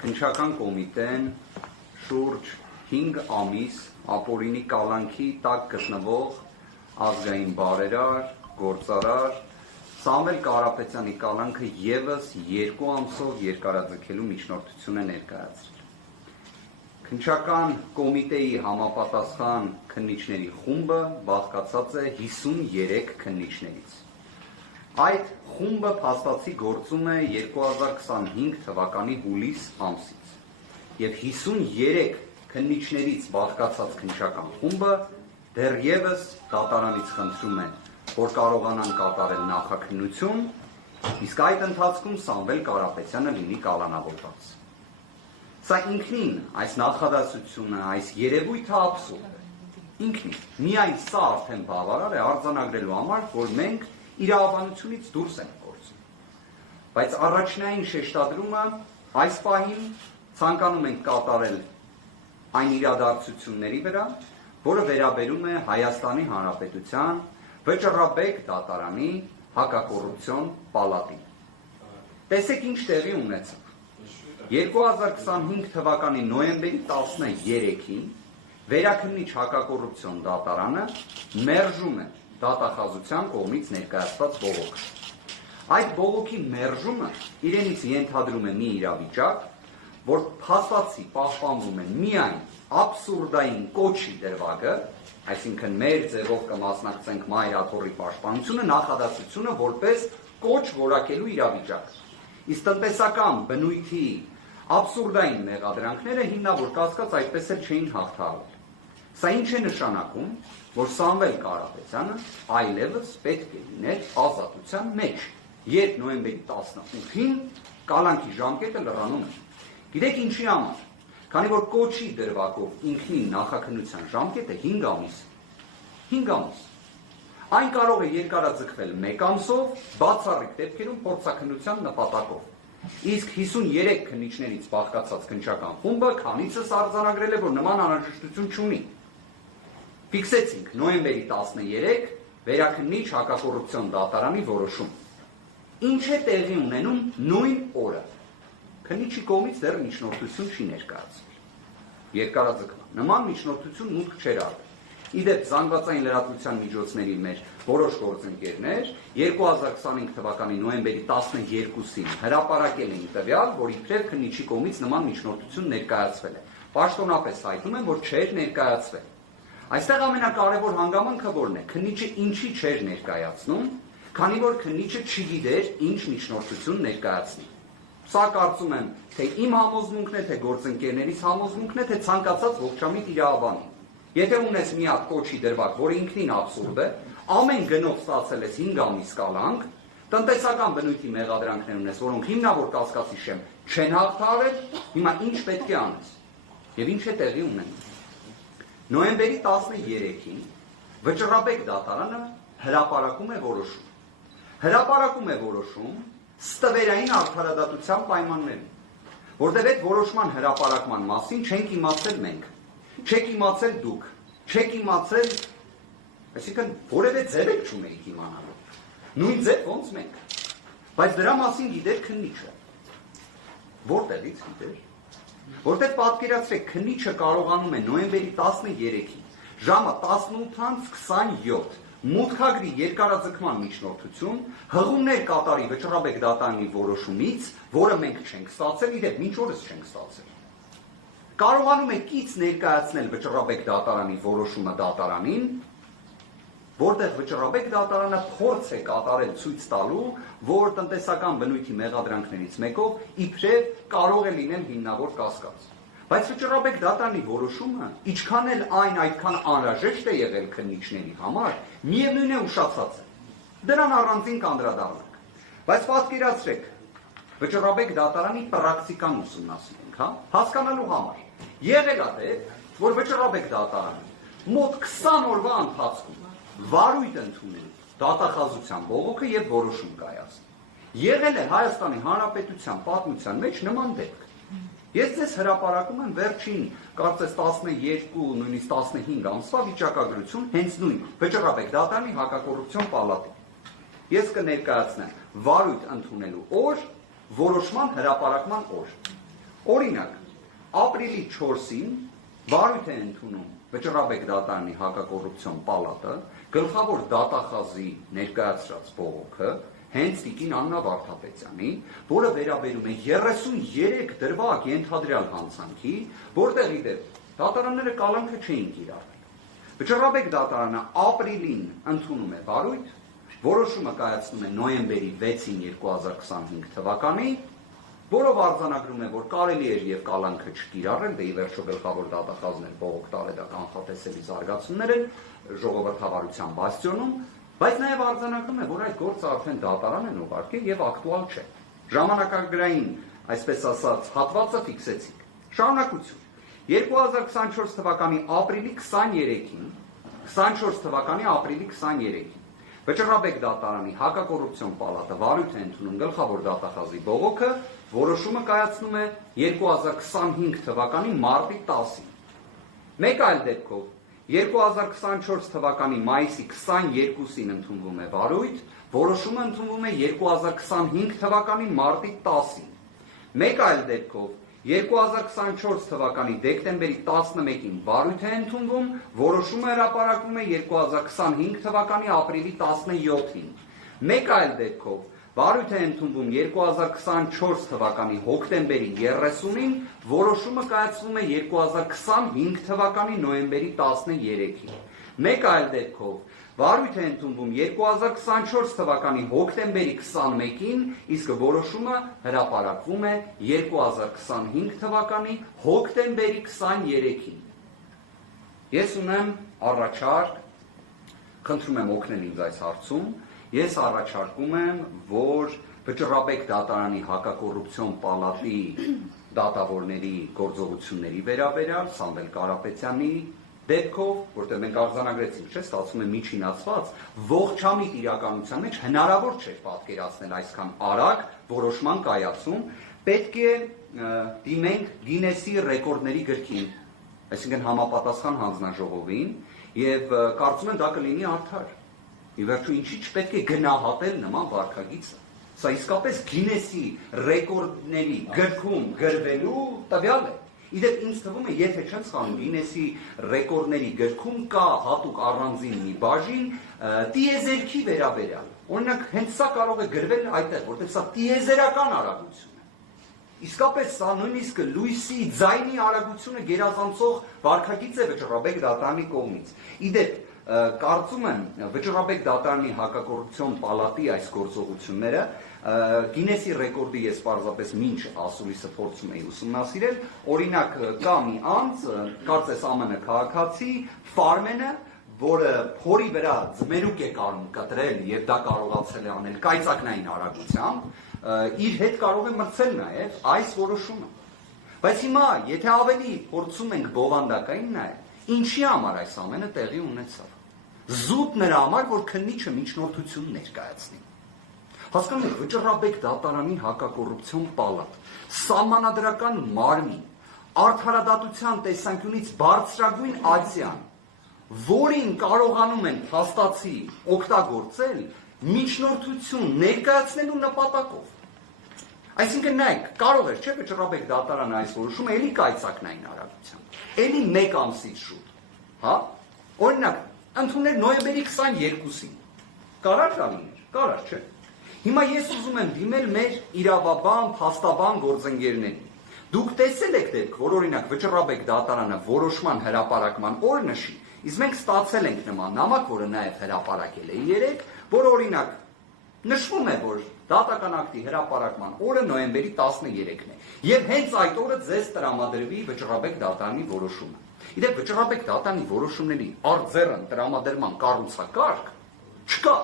Քննչական կոմիտեն շուրջ 5 ամիս ապօրինի կալանքի տակ գտնվող ազգային բարերար, գործարար Սամվել Կարապետյանի կալանքը ևս 2 ամսով երկարաձգելու միջնորդություն է ներկայացրել։ Քննչական կոմիտեի համապատասխան քննիչների խումբը բաղկացած է 53 քննիչներից։ Այդ խումբը փաստացի գործում է 2025 թվականի հուլիս ամսից եւ 53 քննիչներից բաղկացած քննչական խումբը դեռևս դատարանից խնդրում է, որ կարողանան կատարել նախաքննություն, իսկ այդ ընթացքում Սամվել Կարապետյանը լինի կալանավորված։ Սա ինքնին այս նախադասությունը, այս երևույթը աբսուրդ է։ Ինքնին միայն սա արդեն բավարար է արձանագրելու համար, որ մենք իրավաբանությունից դուրս ենք գործում։ Բայց առաջնային շեշտադրումը այս պահին ցանկանում ենք կատարել այն իրադարձությունների վրա, որը վերաբերում է Հայաստանի Հանրապետության Վճռաբեկ դատարանի հակակոռուպցիոն պալատին։ Տեսեք ինչ տեղի ունեցավ։ 2025 թվականի նոյեմբերի 13-ին վերաքննիչ հակակոռուպցիոն դատարանը մերժում է դատախազության կողմից ներկայացված բողոքը։ Այդ բողոքի մերժումը իրենից ենթադրում է մի իրավիճակ, որ փաստացի պահպանվում է միայն աբսուրդային կոչի դրվագը, այսինքն մեր ձևով կմասնակցենք մայրաթոռի պաշտպանությունը, նախադասությունը որպես կոչ որակելու իրավիճակ։ Իսկ տնտեսական բնույթի աբսուրդային մեղադրանքները հիմնավոր կասկած այդպես էլ չէին հաղթահարվել։ Սա ինչ է նշանակում, որ Սամվել Կարապետյանը այլևս պետք է լիներ ազատության մեջ, երբ նոյեմբերի 18-ին կալանքի ժամկետը լրանում է։ Գիտեք ինչի համար, քանի որ կոչի դրվագով ինքնին նախաքննության ժամկետը 5 ամիս։ 5 ամիս։ Այն կարող է երկարաձգվել 1 ամսով, բացառիկ դեպքերում փորձաքննության նպատակով։ Իսկ 53 քննիչներից բաղկացած քննչական խումբը քանիցս արձանագրել է, որ նման անհրաժեշտություն չունի։ Ֆիքսեցինք նոյեմբերի 13 վերաքննիչ հակակոռուպցիոն դատարանի որոշում։ Ինչ է տեղի ունենում նույն օրը։ Քննիչի կողմից դեռ միջնորդություն չի ներկայացվել։ Երկարաձգման նման միջնորդություն մուտք չէր արվել։ Իդեպ զանգվածային լրատվության միջոցների մեր որոշ գործընկերներ 2025 թվականի նոյեմբերի 12-ին հրապարակել էին տվյալ, որ իբրև քննիչի կողմից նման միջնորդություն ներկայացվել է։ Պաշտոնապես հայտնում են, որ չէր ներկայացվել։ Այստեղ ամենակարևոր հանգամանքը որն է, քննիչը ինչի չէր ներկայացնում, քանի որ քննիչը չգիտեր ինչ միջնորդություն ներկայացնի։ Սա կարծում եմ, թե իմ համոզմունքն է, թե գործընկերներից համոզմունքն է, թե ցանկացած ողջամիտ իրավաբանի։ Եթե ունես մի հատ կոչի դրվագ, որը ինքնին աբսուրդ է, ամեն գնով ստացել ես 5 ամիս կալանք, տնտեսական բնույթի մեղադրանքներ ունես, որոնք հիմնավոր կասկածի շեմ չեն հաղթահարել, հիմա ինչ պետք է անես։ Եվ ինչ է տեղի ունենում։ Նոյեմբերի 13-ին Վճռաբեկ դատարանը հրապարակում է որոշում։ Հրապարակում է որոշում ստվերային արդարադատության պայմաններում, որտեղ այդ որոշման հրապարակման մասին չենք իմացել մենք, չեք իմացել դուք, չեք իմացել, այսինքն որևէ ձև եք չունեիք իմանալու, նույն ձև ոնց մենք, բայց դրա մասին գիտեր քննիչը, որտեղից գիտեր, որտեղ պատկերացրեք քննիչը կարողանում է նոյեմբերի 13-ին ժամը 18:27 մուտքագրի երկարաձգման միջնորդություն, հղումներ կատարի Վճռաբեկ դատարանի որոշումից, որը մենք չենք ստացել, իդեպ մինչ օրս չենք ստացել։ Կարողանում է կից ներկայացնել Վճռաբեկ դատարանի որոշումը դատարանին, որտեղ Վճռաբեկ դատարանը փորձ է կատարել ցույց տալու, որ տնտեսական բնույթի մեղադրանքներից մեկով իբրև կարող է լինել հիմնավոր կասկած։ Բայց Վճռաբեկ դատարանի որոշումը, ինչքան էլ այն այդքան անհրաժեշտ է եղել քննիչների համար, միևնույն է ուշացած է։ Դրան առանձին կանդրադառնանք։ Բայց պատկերացրեք, Վճռաբեկ դատարանի պրակտիկան ուսումնասիրենք, հասկանալու համար։ Եղել է դեպք, որ Վճռաբեկ դատարանը մոտ 20 օրվա ընթացքում վարույթ ընդունել դատախազության բողոքը եւ որոշում կայացնել։ Եղել է Հայաստանի Հանրապետության պատմության մեջ նման դեպք։ Ես ձեզ հրապարակում եմ վերջին, կարծես 12, նույնիսկ 15 ամսվա վիճակագրություն հենց նույն Վճռաբեկ դատարանի հակակոռուպցիոն պալատի։ Ես կներկայացնեմ վարույթ ընդունելու օր, որոշման հրապարակման օր։ Օրինակ, ապրիլի 4-ին վարույթ է ընդունում Վճռաբեկ դատարանի հակակոռուպցիոն պալատը, գլխավոր դատախազի ներկայացրած բողոքը հենց տիկին Աննա Վարդապետյանի, որը վերաբերում է 33 դրվագ ենթադրյալ հանցանքի, որտեղ ի դեպ դատարանները կալանքը չէին կիրառել։ Վճռաբեկ դատարանը ապրիլին ընդունում է վարույթ, որոշումը կայացնում է նոյեմբերի 6-ին 2025 թվականին, որով արձանագրում է, որ կարելի էր եւ կալանքը չկիրառել, դե ի վերջո գլխավոր դատախազներ բողոք տարեդակ անխատեսելի զարգացումներ են ժողովրդավարության բաստիոնում, բայց նաեւ արձանագրում է, որ այդ գործը արդեն դատարան են ուղարկել եւ ակտուալ չէ։ Ժամանակագրային, այսպես ասած, հատվածը ֆիքսեցինք։ Շարունակություն։ 2024 թվականի ապրիլի 23-ին Վճռաբեկ դատարանի հակակոռուպցիոն պալատը վարույթ է ընդունում գլխավոր դատախազի բողոքը, որոշումը կայացնում է 2025 թվականի մարտի 10-ին։ Մեկ այլ դեպքով 2024 թվականի մայիսի 22-ին ընդունվում է վարույթ, որոշումը ընդունվում է 2025 թվականի մարտի 10-ին։ Մեկ այլ դեպքով 2024 թվականի դեկտեմբերի 11-ին վարույթ է ընդունվում, որոշումը հրապարակվում է 2025 թվականի ապրիլի 17-ին։ Մեկ այլ դեպքով վարույթ է ընդունվում 2024 թվականի հոկտեմբերի 30-ին, որոշումը կայացվում է 2025 թվականի նոյեմբերի 13-ին։ Մեկ այլ դեպքով վարույթ է ընդունվում 2024 թվականի հոկտեմբերի 21-ին, իսկ որոշումը հրապարակվում է 2025 թվականի հոկտեմբերի 23-ին։ Ես ունեմ առաջարկ, խնդրում եմ օգնել ինձ այս հարցում, ես առաջարկում եմ, որ Վճռաբեկ դատարանի հակակոռուպցիոն պալատի դատավորների գործողությունների վերաբերյալ Սամվել Կարապետյանի դեպքով, որտեղ մենք արձանագրեցինք, չէ, ստացվում է միջինացված, ողջամիտ իրականության մեջ հնարավոր չէր պատկերացնել այսքան արագ որոշման կայացում, պետք է դիմենք Գինեսի ռեկորդների գրքին, այսինքն համապատասխան հանձնաժողովին, եւ կարծում եմ դա կլինի արդար։ Ի վերջո ինչի՞ չպետք է գնահատել նման վարքագիծը։ Սա իսկապես Գինեսի ռեկորդների գրքում գրվելու տվյալ է։ Իդեպ ինձ թվում է, եթե չեմ սխալվում, Գինեսի ռեկորդների գրքում կա հատուկ առանձին մի բաժին տիեզերքի վերաբերյալ։ Օրինակ, հենց սա կարող է գրվել այդտեղ, որտեղ սա տիեզերական արագություն է։ Իսկապես սա նույնիսկ լույսի ձայնի արագությունը գերազանցող վարքագիծ է Վճռաբեկ դատարանի կողմից։ Իդեպ կարծում եմ Վճռաբեկ դատարանի հակակոռուպցիոն պալատի այս գործողությունները Գինեսի ռեկորդի ես պարզապես մինչ ասուլիսը փորձում էի ուսումնասիրել, օրինակ կա մի անձ, կարծես ԱՄՆ քաղաքացի, Ֆարմենը, որը փորի վրա ձմերուկ է կարում կտրել եւ դա կարողացել է անել կայծակնային արագությամբ, իր հետ կարող է մրցել նաեւ այս որոշումը։ Բայց հիմա, եթե ավելի փորձում ենք բովանդակային նայել, ինչի համար այս ամենը տեղի ունեցավ։ Զուտ նրա համար, որ քննիչը միջնորդություն ներկայացնի։ Հասկանում եք, Վճռաբեկ դատարանի հակակոռուպցիոն պալատ, սահմանադրական մարմին, արդարադատության տեսանկյունից բարձրագույն ատյան, որին կարողանում են փաստացի օգտագործել միջնորդություն ներկայացնելու նպատակով։ Այսինքն նայեք, կարող էր, չէ՞, Վճռաբեկ դատարանը այս որոշումը էլի կայծակնային արագությամբ, էլի մեկ ամսից շուտ, հա։ Օրինակ, ընդունել նոյեմբերի 22-ին։ Կարար դա լիներ, կարար, չէ՞։ Հիմա ես ուզում եմ դիմել մեր իրավաբան, փաստաբան գործընկերներին։ Դուք տեսել եք դեպք, որ օրինակ Վճռաբեկ դատարանը որոշման հրապարակման օր նշի, իսկ մենք ստացել ենք նման նամակ, որը նաև հրապարակել է 3, որ օրինակ նշվում է, որ դատական ակտի հրապարակման օրը նոյեմբերի 13-ն է, եւ հենց այդ օրը ձեզ տրամադրվի Վճռաբեկ դատարանի որոշումը։ Իդեպ Վճռաբեկ դատարանի որոշումների արձերն տրամադրման կառուցակարգ չկա։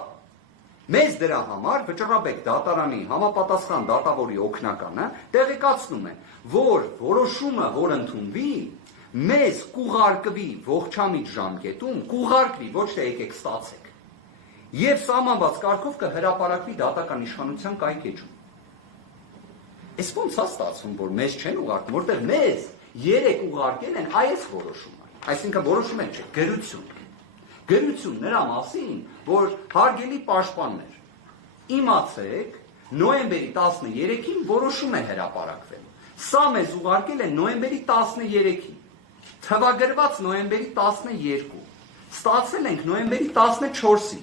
Մեզ դրա համար Վճռաբեկ դատարանի համապատասխան դատավորի օգնականը տեղեկացնում է, որ որոշումը, որ ընդունվի, մեզ կուղարկվի ողջամիտ ժամկետում, կուղարկվի, ոչ թե եկեք ստացեք, եւ սահմանված կարգով կհրապարակվի դատական իշխանության կայքեջում։ Այս ոնց է ստացվում, որ մեզ չեն ուղարկում, որտեղ մեզ 3 ուղարկել են այս որոշումը, այսինքն որոշում են չէ, գրություն նրա մասին, որ հարգելի պաշտպաններ, իմացեք, նոյեմբերի 13-ին որոշում է հրապարակվել։ Սա մեզ ուղարկել է նոյեմբերի 13-ին, թվագրված նոյեմբերի 12, ստացել ենք նոյեմբերի 14-ին,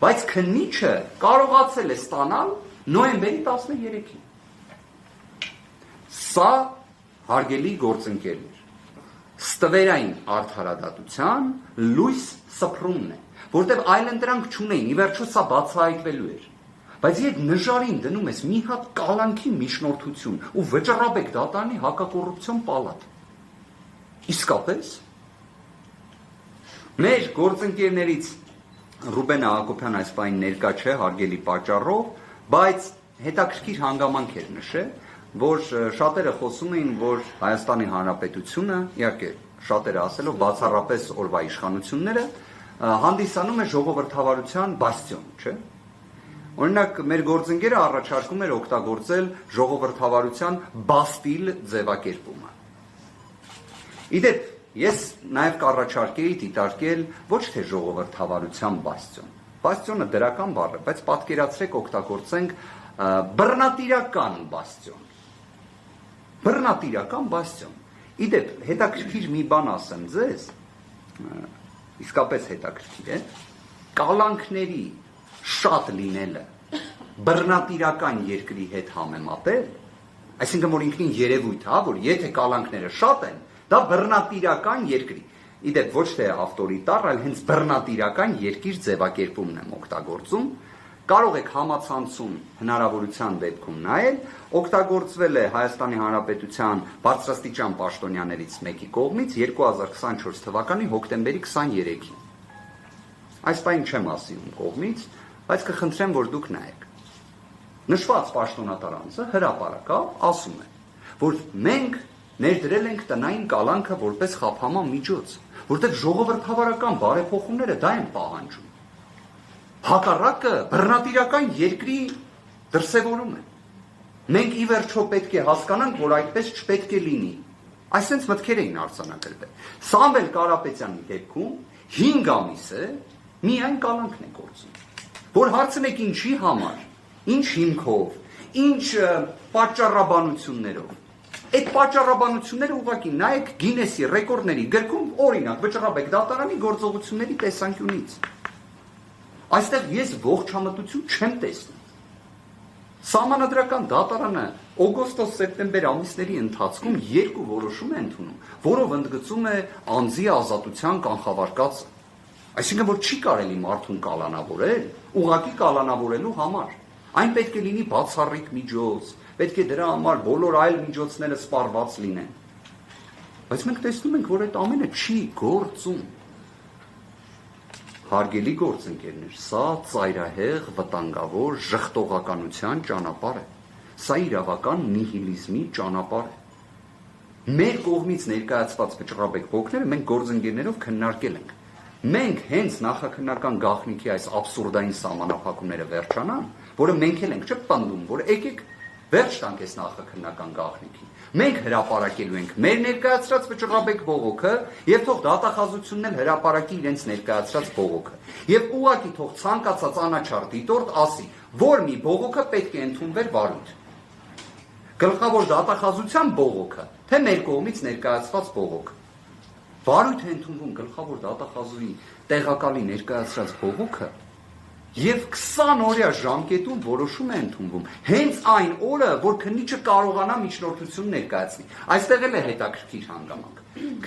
բայց քննիչը կարողացել է ստանալ նոյեմբերի 13-ին։ Սա հարգելի գործընկերներ, ստվերային արդարադատության լույս սփռումն է, որտեղ այլընտրանք չունեին, ի վերջո սա բացահայտվելու էր։ Բայց երբ նժարին դնում ես մի հատ կալանքի միջնորդություն ու վճռաբեկ դատարանի հակակոռուպցիոն պալատ, իսկապես մեր գործընկերներից Ռուբեն Հակոբյան այս պահին ներկա չէ հարգելի պատճառով, բայց հետաքրքիր հանգամանք էր նշել, որ շատերը խոսում էին, որ Հայաստանի Հանրապետությունը, իհարկե շատերը ասելով բացառապես օրվա իշխանությունները, հանդիսանում է ժողովրդավարության բաստիոն, չէ՞։ Օրինակ մեր գործընկերը առաջարկում էր օգտագործել ժողովրդավարության բաստիլ ձևակերպումը։ Իդեպ ես նաև կառաջարկեի դիտարկել ոչ թե ժողովրդավարության բաստիոն։ Բաստիոնը դրական բառ է, բայց պատկերացրեք օգտագործենք բռնատիրական բաստիոն։ Բռնատիրական բաստիոն։ Իդեպ հետաքրքիր մի բան ասեմ ձեզ, իսկապես հետաքրքիր է, կալանքների շատ լինելը բռնատիրական երկրի հետ համեմատել, այսինքն որ ինքնին երևույթ, որ եթե կալանքները շատ են, դա բռնատիրական երկրի։ Իդեպ ոչ թե ավտորիտար, այլ հենց բռնատիրական երկիր ձևակերպումն եմ օգտագործում, կարող եք համացանցում հնարավորության դեպքում նայել, օգտագործվել է Հայաստանի Հանրապետության բարձրաստիճան պաշտոնյաներից մեկի կողմից 2024 թվականի հոկտեմբերի 23-ին։ Այս պայն չեմ ասի ում կողմից, բայց կխնդրեմ, որ դուք նայեք։ Նշված պաշտոնատար անձը հրապարակավ ասում է, որ մենք ներդրել ենք տնային կալանքը որպես խափանման միջոց, որտեղ ժողովրդավարական բարեփոխումները դա են պահանջում։ Հակառակը բռնատիրական երկրի դրսևորում է։ Մենք ի վերջո պետք է հասկանանք, որ այդպես չպետք է լինի։ Այսինքն մտքեր էին արձանագրվել։ Սամվել Կարապետյանի դեպքում 5 ամիս է միայն կալանքն է գործում։ Որ հարցնեք ինչի համար, ինչ հիմքով, ինչ պատճառաբանություններով։ Այդ պատճառաբանությունները ուղղակի նայեք Գինեսի ռեկորդների գրքում, օրինակ վճռաբեկ դատարանի գործողությունների տեսանկյունից։ Այստեղ ես ողջամտություն չեմ տեսնում։ Սահմանադրական դատարանը օգոստոս-սեպտեմբեր ամիսների ընթացքում 2 որոշում է ընդունում, որով ընդգծում է անձի ազատության կանխավարկածը։ Այսինքն որ չի կարելի մարդուն կալանավորել, ուղղակի կալանավորելու համար։ Այն պետք է լինի բացառիկ միջոց, պետք է դրա համար բոլոր այլ միջոցները սպառված լինեն։ Բայց մենք տեսնում ենք, որ այդ ամենը չի գործում։ Հարգելի գործընկերներ, սա ծայրահեղ, վտանգավոր, ժխտողականության ճանապարհ է։ Սա իրավական նիհիլիզմի ճանապարհ է։ Մեր կողմից ներկայացված վճռաբեկ ոգները մենք գործընկերներով քննարկել ենք։ Մենք հենց նախաքննական գաղտնիքի այս աբսուրդային սահմանափակումները վերջանան, որը մենք էլ ենք չպնդում, որ եկեք վերջ տանք այս նախաքննական գաղտնիքին։ Մենք հրապարակելու ենք մեր ներկայացրած վճռաբեկ բողոքը եւ թող դատախազությունն էլ հրապարակի իրենց ներկայացրած բողոքը։ Եվ ուղղակի թող ցանկացած անաչառ դիտորդ ասի, որ մի բողոքը պետք է ընդունվեր վարույթ։ Գլխավոր դատախազության բողոքը, թե մեր կողմից ներկայացված բողոքը։ Վարույթ է ընդունվում գլխավոր դատախազուի տեղակալի ներկայացրած բողոքը եւ 20 օրյա ժամկետում որոշում է ընդունվում։ Հենց այն օրը, որ քննիչը կարողանա միջնորդություն ներկայացնի։ Այստեղ էլ է հետաքրքիր հանգամանք։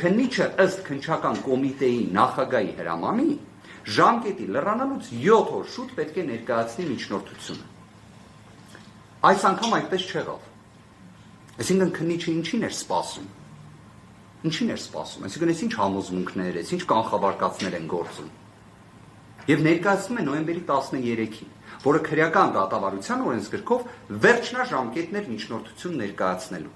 Քննիչը ըստ քննչական կոմիտեի նախագահի հրամանի ժամկետի լրանալուց 7 օր շուտ պետք է ներկայացնի միջնորդությունը։ Այս անգամ այդպես չեղավ։ Այսինքն քննիչը ինչին էր սպասում։ Ինչին էր սպասում։ Այսինքն այս ինչ համոզմունքներ, այս ինչ կանխավարկածներ են գործում։ Եվ ներկայացնում է նոյեմբերի 13-ին, որը քրեական դատավարության օրենսգրքով վերջնաժամկետներ միջնորդություն ներկայացնելու։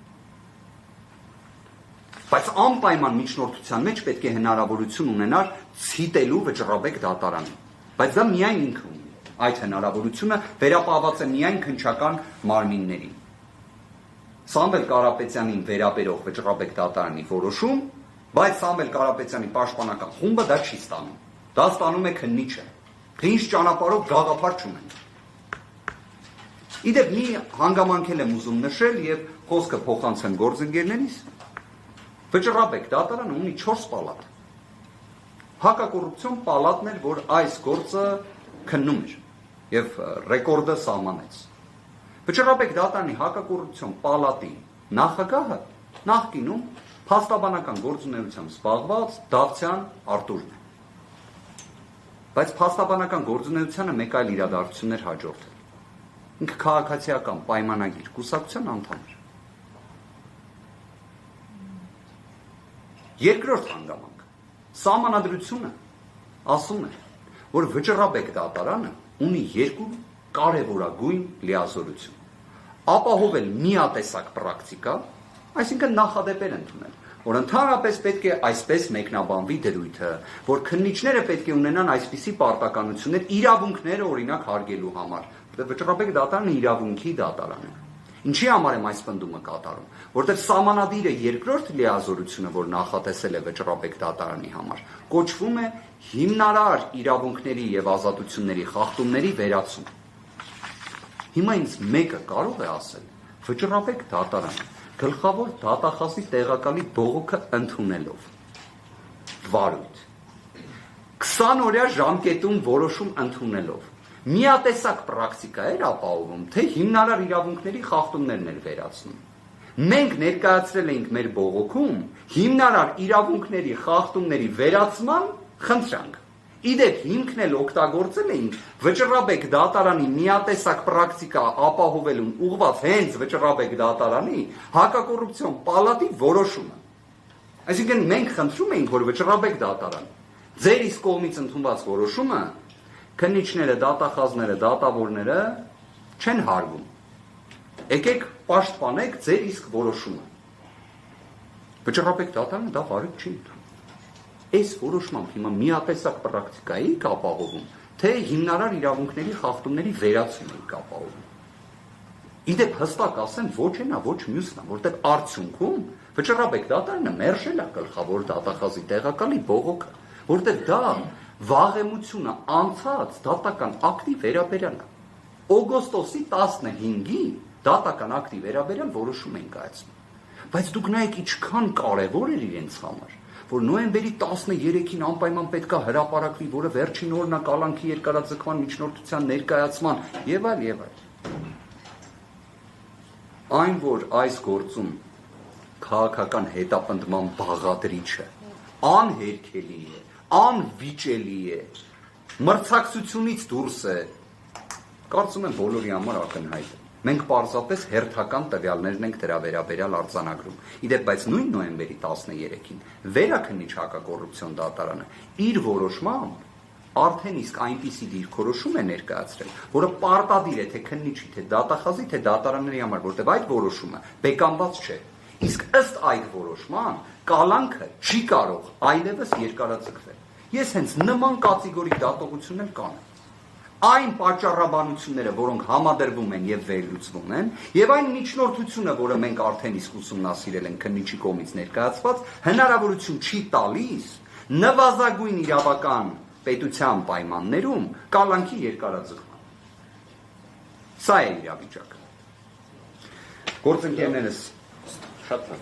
Բայց անպայման միջնորդության մեջ պետք է հնարավորություն ունենար ցիտելու վճռաբեկ դատարանը։ Բայց դա միայն ինքը ունի։ Այդ հնարավորությունը վերապահված է միայն քննչական մարմիններին։ Սամվել Կարապետյանին վերաբերող վճռաբեկ դատարանի որոշում, բայց Սամվել Կարապետյանի պաշտպանական խումբը դա չի ստանում։ Դա ստանում է քննիչը, թե ինչ ճանապարհով գաղափար չունեն։ Իդեպ մի հանգամանքել եմ ուզում նշել եւ խոսքը փոխանցեմ գործընկերներիս, Վճռաբեկ դատարանը ունի 4 պալատ։ Հակակոռուպցիոն պալատն էր, որ այս գործը քննում էր եւ ռեկորդը սահմանեց։ Վճռաբեկ դատարանի հակակոռուպցիոն պալատի նախագահը նախկինում փաստաբանական գործունեությամբ զբաղված Դավթյան Արտուրն է։ Բայց փաստաբանական գործունեությանը մեկ այլ իրադարձություններ հաջորդել։ Ինքը քաղաքացիական պայմանագիր կուսակցության անդամ էր։ Երկրորդ հանգամանք, սահմանադրությունը ասում է, որ Վճռաբեկ դատարանը ունի 2 կարևորագույն լիազորություն։ Ապահովել միատեսակ պրակտիկա, այսինքն նախադեպեր ընդունել, որ ընդհանրապես պետք է այսպես մեկնաբանվի դրույթը, որ քննիչները պետք է ունենան այսպիսի պարտականություններ իրավունքները օրինակ հարգելու համար։ Վճռաբեկ դատարանը իրավունքի դատարան է։ Ինչի համար եմ այս պնդումը կատարում, որտեղ սահմանադիրը երկրորդ լիազորությունը, որ նախատեսել է Վճռաբեկ դատարանի համար, կոչվում է հիմնարար իրավունքների եւ ազատությունների խախտումների վերացում։ Հիմա ինձ մեկը կարող է ասել, Վճռաբեկ դատարանը գլխավոր դատախազի տեղակալի բողոքը ընդունելով վարույթ 20 օրյա ժամկետում որոշում ընդունելով միատեսակ պրակտիկա էր ապահովում, թե հիմնարար իրավունքների խախտումներն էր վերացնում։ Մենք ներկայացրել էինք մեր բողոքում հիմնարար իրավունքների խախտումների վերացման խնդրանք։ Իդեպ հիմքն էլ օգտագործել էինք Վճռաբեկ դատարանի միատեսակ պրակտիկա ապահովելուն ուղղված հենց Վճռաբեկ դատարանի հակակոռուպցիոն պալատի որոշումը։ Այսինքն մենք խնդրում էինք, որ Վճռաբեկ դատարան ձեր իսկ կողմից ընդունված որոշումը քննիչները, դատախազները, դատավորները չեն հարգում։ Եկեք պաշտպանեք ձեր իսկ որոշումը։ Վճռաբեկ դատարանը դա վարույթ չի ընդունում։ Այս որոշմամբ հիմա միատեսակ պրակտիկայի ապահովում, թե հիմնարար իրավունքների խախտումների վերացում է ապահովում։ Իդեպ հստակ ասեմ, ոչ այնա, ոչ մյուսն է, որտեղ արդյունքում Վճռաբեկ դատարանը մերժել է գլխավոր դատախազի տեղակալի բողոքը, որտեղ դա վաղեմությունը անցած դատական ակտի վերաբերյալ է։ Օգոստոսի 15-ի դատական ակտի վերաբերյալ որոշում են կայացնում։ Բայց դուք նայեք ինչքան կարևոր էր իրենց համար, որ նոյեմբերի 13-ին անպայման պետք է հրապարակվի, որը վերջին օրն է կալանքի երկարաձգման միջնորդության ներկայացման եւ այլ եւ այլ։ Այն, որ այս գործում քաղաքական հետապնդման բաղադրիչը անհերքելի է, անվիճելի է, մրցակցությունից դուրս է, կարծում եմ բոլորի համար ակնհայտ է։ Մենք պարզապես հերթական տվյալներն ենք դրա վերաբերյալ արձանագրում։ Իդեպ, բայց նույն նոյեմբերի 13-ին վերաքննիչ հակակոռուպցիոն դատարանը իր որոշմամբ արդեն իսկ այնպիսի դիրքորոշում է ներկայացրել, որը պարտադիր է թե քննիչի, թե դատախազի, թե դատարանների համար, որտեղ այդ որոշումը բեկամված չէ։ Իսկ ըստ այդ որոշման կալանքը չի կարող այլևս երկարաձգվել։ Ես հենց նման կատեգորիկ դատողություններ կանեմ։ Այն պատճառաբանությունները, որոնք համադրվում են եւ վերլուծվում են, եւ այն միջնորդությունը, որը մենք արդեն իսկ ուսումնասիրել ենք քննիչի կողմից ներկայացված, հնարավորություն չի տալիս նվազագույն իրավական պետության պայմաններում կալանքի երկարաձգման։ Սա է իրավիճակը։ Գործընկերներս շատ լավ։